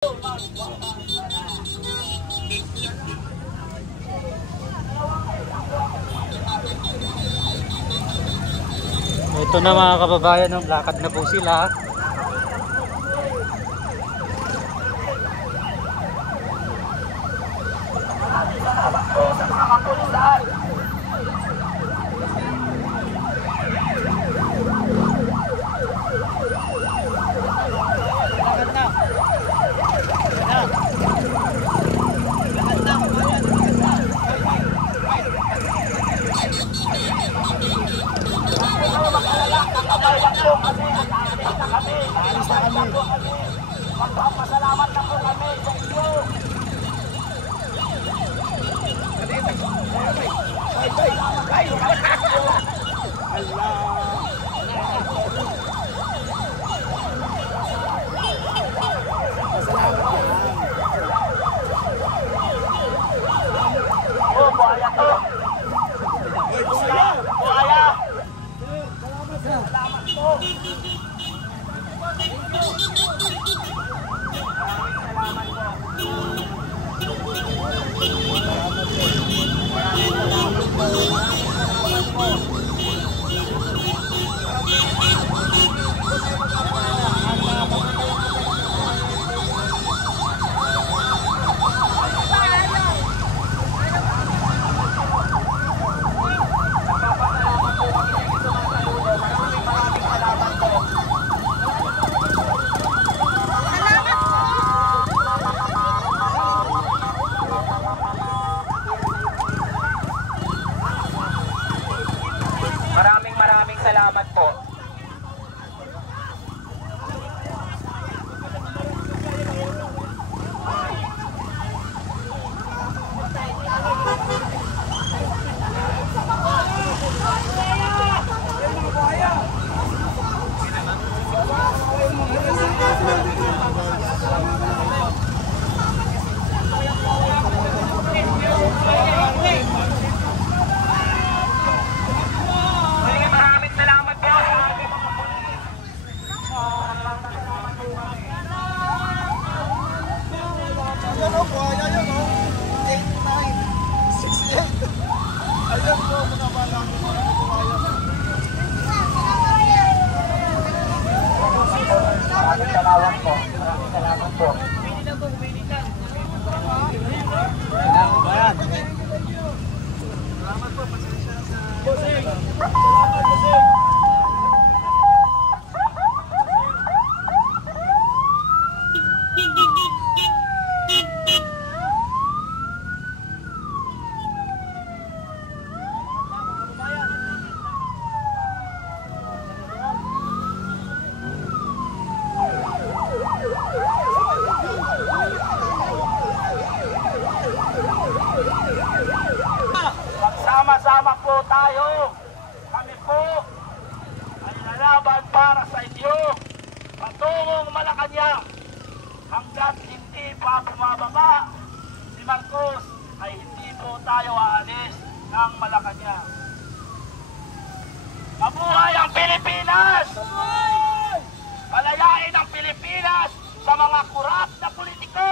Ito na mga kababayan, lakad na po sila. Magpapasalamat na po kami sa inyo. Oh, buhaya to. Buhaya. Salamat po. Maraming salamat po. Salamat po. Magsama-sama po tayo. Kami po ay lalaban para sa inyo patungong Malacanang. Hanggat hindi pa bumababa si Marcos ay hindi po tayo aalis ng Malacanang. Mabuhay ang Pilipinas! Palayain ang Pilipinas sa mga kurap na politiko!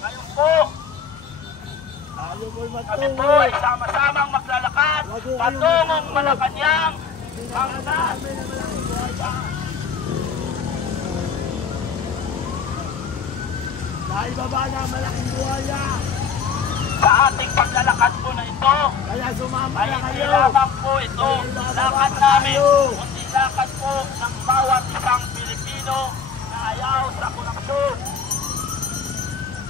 Ngayon po, kami po ay sama-samang maglalakad patungong Malacanang hanggang naibaba na malaking buhaya. Sa ating paglalakad po na ito, Kaya sumama ay na hindi kayo. lamang po ito lakad namin, kundi lakad po ng bawat isang Pilipino na ayaw sa korupsyon.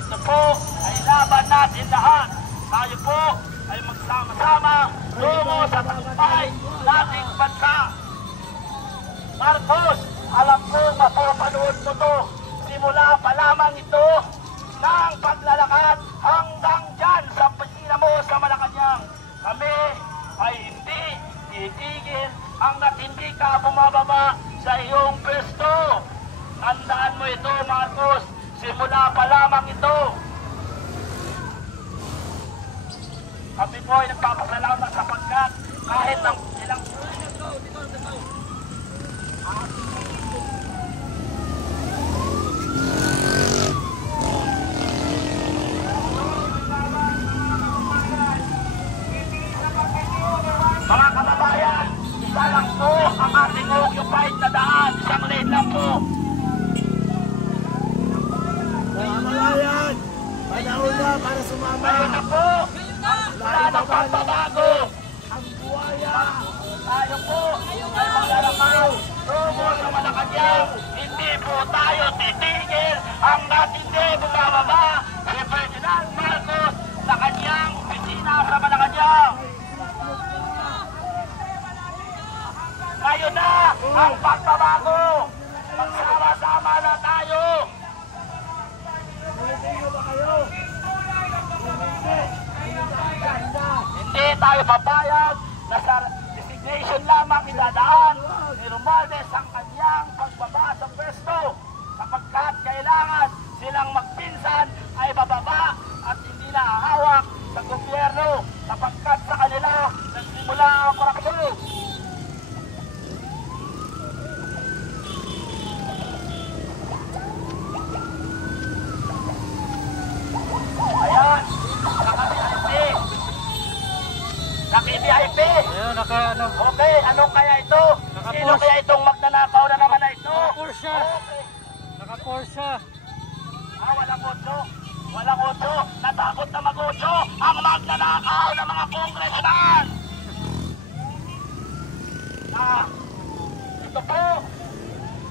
Ito po ay laban natin lahat. Tayo po ay magsama-sama tungo sa tagumpay nating bansa. Marcos, alam ko mapapanood mo to. Simula pa lamang ito ng paglalakad hanggang dyan sa pisina mo sa Malacanang. Kami ay hindi titigil hanggat hindi ka bumababa sa iyong pwesto. Tandaan mo ito, Marcos. Simula pa lamang ito. Kami po ay nagpapasalamat sapagkat kahit ng ilang Mga kababayan, isa lang po ang ating occupied na daan. Isang lane lang po. Mga mamamayan, panahon na para sumama. Ngayon na po, wala nang pagbabago. Ang buhaya. Tayo po ay maglalakaw tungo sa Malacanang. Hindi po tayo titigil hanggat hindi bumababa si Ferdinand Marcos sa kanyang opisina sa Malacanang. Ngayon na ang pagbabago. Magsama-sama na tayo. Nalitiyo ba kayo? Hindi tayo papayag na sa resignation lamang idadaan ni Romualdez ang kanyang pagbaba sa pwesto sapagkat kailangan silang magpinsan ay bababa at hindi na hahawak sa gobyerno sapagkat sa kanila nagsimula ang korupsyon. Ayan, naka-VIP. Naka-VIP. Ayun, ano. Okay, anong kaya ito? Naka-Porsche. Sino kaya itong magnanakaw na naman na ito? Naka-Porsche. Okay. Naka-Porsche. Walang otso. Walang otso. Natakot na mag-otso ang magnanakaw ng mga congressman. Ito po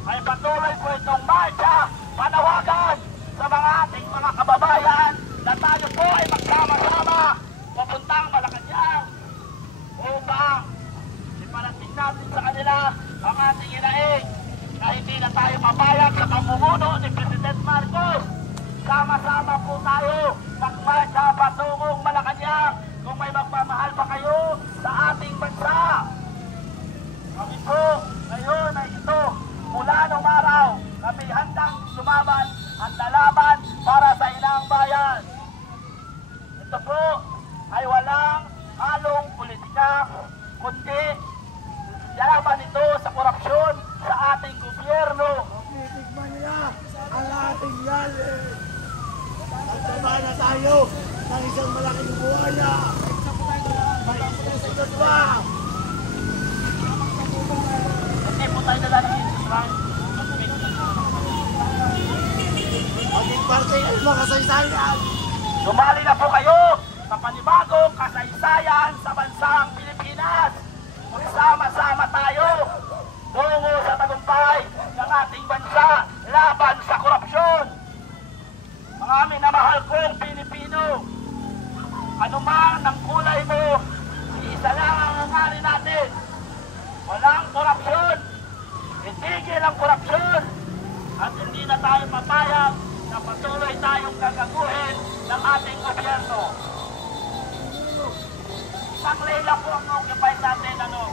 ay patuloy po itong marcha, panawagan sa mga ating mga kababayan na tayo po ay magsama-sama papuntang Malacanang upang iparating natin sa kanila ang ating inaing na hindi na tayo papayag sa pamumuno ni President Marcos. Sama-sama po tayo magmarcha patungong Malacanang kung may magmamahal pa kayo sa ating bansa. Kami po ngayon ay ito mula nung araw kami handang lumaban ang lalaban para sa inang bayan. Ito po ay walang halong politika kundi lalaban ito sa korupsyon sa ating gobyerno. Titigman nila ang ating yali. Magsama na tayo ng isang malaking buhaya. Magsama ba? Hindi po tayo nalalagin sa Maging parte ng mga kasaysayan. Sumali na po kayo sa panibagong kasaysayan sa bansang Pilipinas. Magsama-sama tayo tungo sa tagumpay ng ating bansa laban sa korupsyon. Mga minamahal kong Pilipino, anumang ng kulay mo, isa lang ang hangarin natin. Walang korupsyon. Itigil ang korupsyon. At hindi na tayo papayag na patuloy tayong gagaguhin ng ating gobyerno. Isang lane lang po ang occupied natin, ano?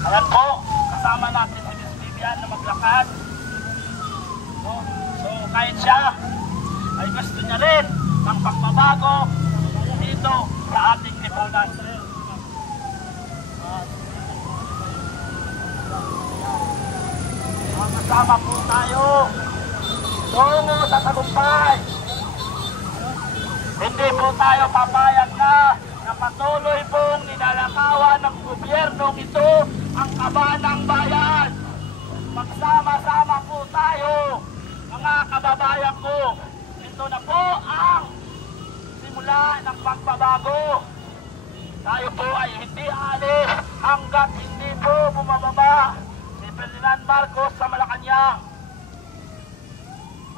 Ayan po, kasama natin si Miss Vivian na maglakad. So kahit siya ay gusto niya rin ng pagbabago dito sa ating lipunan. Kasama po tayo tungo sa tagumpay. Hindi po tayo papayag na patuloy pong ninalakawan ng gobyernong ito ang kaban ng bayan. Magsama-sama po tayo, mga kababayan ko. Ito na po ang simula ng pagbabago. Tayo po ay hindi aalis hanggat hindi po bumababa si Ferdinand Marcos sa Malacanang.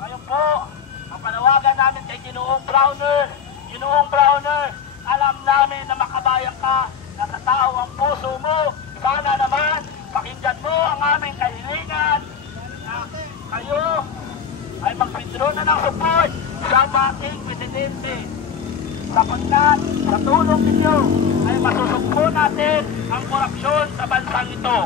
Ngayon po, ang panawagan namin kay Ginoong Browner. Ginoong Browner, alam namin na makabayan ka, nasa tao ang puso mo. Sana naman, pakinggan mo ang aming kahilingan na kayo ay mag-withdraw na ng support sa ating presidente. Sapagkat sa tulong ninyo ay masusugpo natin ang korupsyon sa bansang ito.